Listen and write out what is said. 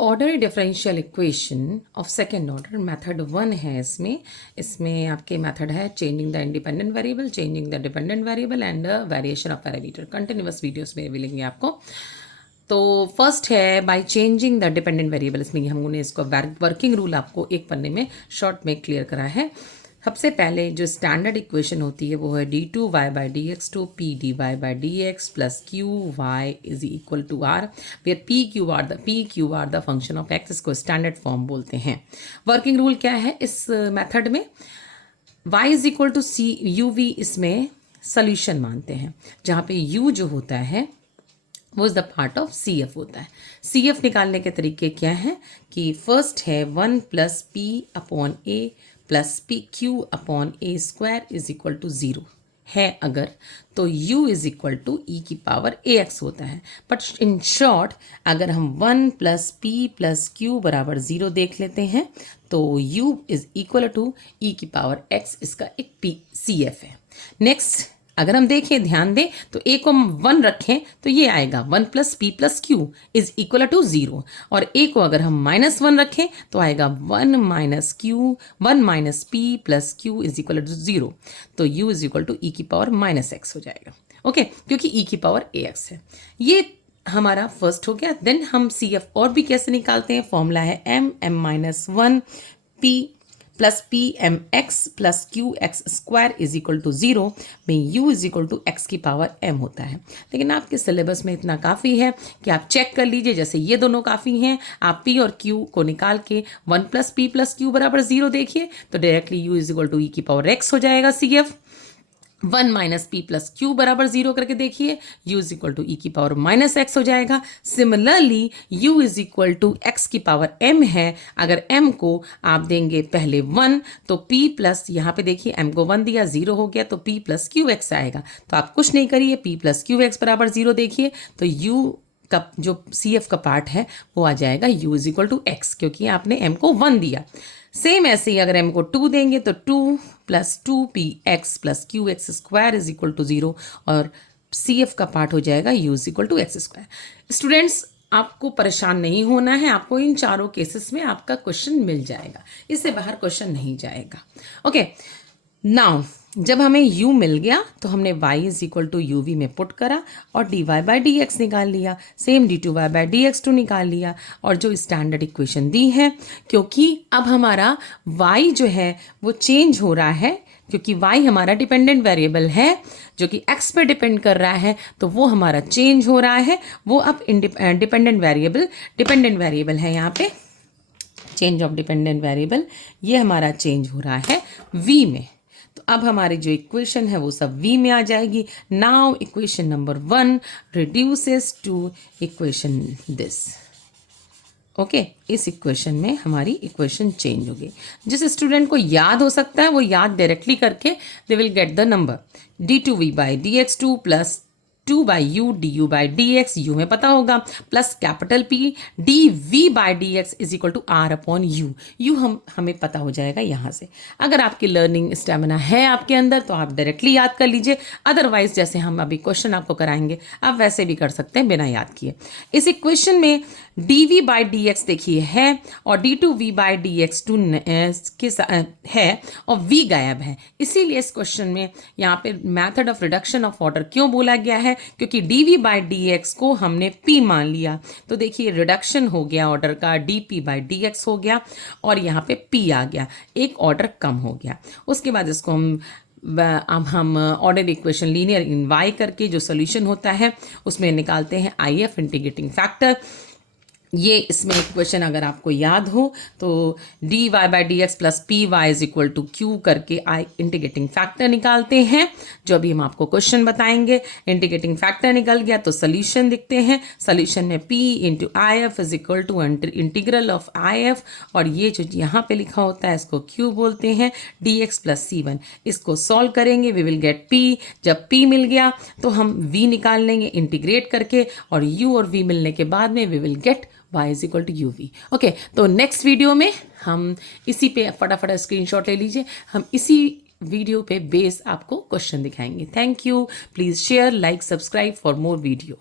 Order differential equation of second order method 1 है। इसमें आपके मेथड है changing the independent variable, changing the dependent variable and variation of parameter. Continuous videos में मिलेंगे आपको। तो फर्स्ट है by changing the dependent variable. इसमें हमने इसको वर्किंग रूल आपको एक पन्ने में शॉर्ट में क्लियर करा है। सबसे पहले जो स्टैंडर्ड इक्वेशन होती है वो है d two y by d x two P d y by d x plus Q y is equal to R, where P Q R the function of x. इसको स्टैंडर्ड फॉर्म बोलते हैं। Working rule क्या है इस method में? y is equal to c u v इसमें solution मानते हैं, जहाँ पे u जो होता है वो is the part of C F होता है। सी एफ निकालने के तरीके क्या है कि फर्स्ट है 1 plus P upon a plus P Q upon a square is equal to 0 है अगर, तो u is equal to e की पावर ए एक्स होता है। बट इन शॉर्ट अगर हम 1 प्लस पी प्लस क्यू बराबर 0 देख लेते हैं तो u is equal to e की पावर x, इसका एक पी सी एफ है। नेक्स्ट अगर हम देखें, ध्यान दें, तो a को हम 1 रखें तो ये आएगा 1 plus P plus Q is equal to 0, और a को अगर हम -1 रखें तो आएगा 1 minus P plus Q is equal to 0, तो u is equal to e की पावर -x हो जाएगा। ओके, क्योंकि e की पावर ax है। ये हमारा फर्स्ट हो गया। देन हम सी एफ और भी कैसे निकालते हैं? फॉर्मूला है m-1 p plus P m x plus Q x square is equal to 0 में u is equal to x की पावर m होता है। लेकिन आपके सिलेबस में इतना काफ़ी है कि आप चेक कर लीजिए, जैसे ये दोनों काफ़ी हैं। आप p और q को निकाल के 1 प्लस पी प्लस क्यू बराबर 0 देखिए तो directly u is equal to e की पावर x हो जाएगा। C F 1 minus P plus Q बराबर 0 करके देखिए, u is equal to e की पावर -x हो जाएगा। Similarly u is equal to x की पावर m है। अगर m को आप देंगे पहले 1 तो p प्लस, यहाँ पे देखिए m को 1 दिया 0 हो गया तो p प्लस क्यू एक्स आएगा। तो आप कुछ नहीं करिए, p प्लस क्यू एक्स बराबर 0 देखिए तो u का जो सी एफ का पार्ट है वो आ जाएगा u is equal to x, क्योंकि आपने m को 1 दिया। सेम ऐसे ही अगर m को 2 देंगे तो 2 plus 2p x plus Q x square is equal to 0, और सी एफ का पार्ट हो जाएगा u is equal to x square. Students, आपको परेशान नहीं होना है, आपको इन चारों केसेस में आपका क्वेश्चन मिल जाएगा, इससे बाहर क्वेश्चन नहीं जाएगा। ओके, नाउ जब हमें u मिल गया तो हमने y is equal to u v में पुट करा और d y by d x निकाल लिया, same d two y by d x two निकाल लिया, और जो स्टैंडर्ड इक्वेशन दी है, क्योंकि अब हमारा y जो है वो चेंज हो रहा है, क्योंकि y हमारा डिपेंडेंट वेरिएबल है जो कि x पे डिपेंड कर रहा है, तो वो हमारा चेंज हो रहा है। वो अब डिपेंडेंट वेरिएबल है, यहाँ पे चेंज ऑफ डिपेंडेंट वेरिएबल, ये हमारा चेंज हो रहा है v में। तो अब हमारी जो इक्वेशन है वो सब v में आ जाएगी। Now equation number 1 reduces to equation this. Okay, इस इक्वेशन में हमारी इक्वेशन चेंज हो गई। जिस स्टूडेंट को याद हो सकता है वो याद डायरेक्टली करके they will get the number d two v by d x two plus 2 by u d u by d x, u में पता होगा, plus capital P d v by d x is equal to R upon u हमें पता हो जाएगा यहाँ से। अगर आपकी लर्निंग स्टेमिना है आपके अंदर तो आप डायरेक्टली याद कर लीजिए, अदरवाइज जैसे हम अभी क्वेश्चन आपको कराएंगे आप वैसे भी कर सकते हैं बिना याद किए। इस इक्वेशन में d v by d x देखिए है और d two v by d x two है और v गायब है, इसीलिए इस क्वेश्चन में यहाँ पे method of reduction of order क्यों बोला गया है? क्योंकि d v by d x को हमने p मान लिया, तो देखिए रिडक्शन हो गया ऑर्डर का, D P by d x हो गया और यहाँ पे p आ गया, एक ऑर्डर कम हो गया। उसके बाद इसको अब हम ऑर्डर इक्वेशन लीनियर इन y करके जो सोल्यूशन होता है उसमें निकालते हैं आई एफ इंटीग्रेटिंग फैक्टर। ये इसमें इक्वेशन अगर आपको याद हो तो d y by d x plus P y is equal to Q करके आई इंटीग्रेटिंग फैक्टर निकालते हैं, जो अभी हम आपको क्वेश्चन बताएंगे। इंटीग्रेटिंग फैक्टर निकल गया तो सोल्यूशन दिखते हैं। सोल्यूशन में p into I F is equal to integral of I F, और ये जो यहाँ पे लिखा होता है इसको q बोलते हैं, डी एक्स प्लस सी वन। इसको सॉल्व करेंगे, वी विल गेट p। जब p मिल गया तो हम v निकाल लेंगे इंटीग्रेट करके, और u और v मिलने के बाद में we will get y is equal to u v. Okay, तो नेक्स्ट वीडियो में हम इसी पे फटाफट स्क्रीनशॉट ले लीजिए, हम इसी वीडियो पे बेस आपको क्वेश्चन दिखाएंगे। Thank you, please share, like, subscribe for more video.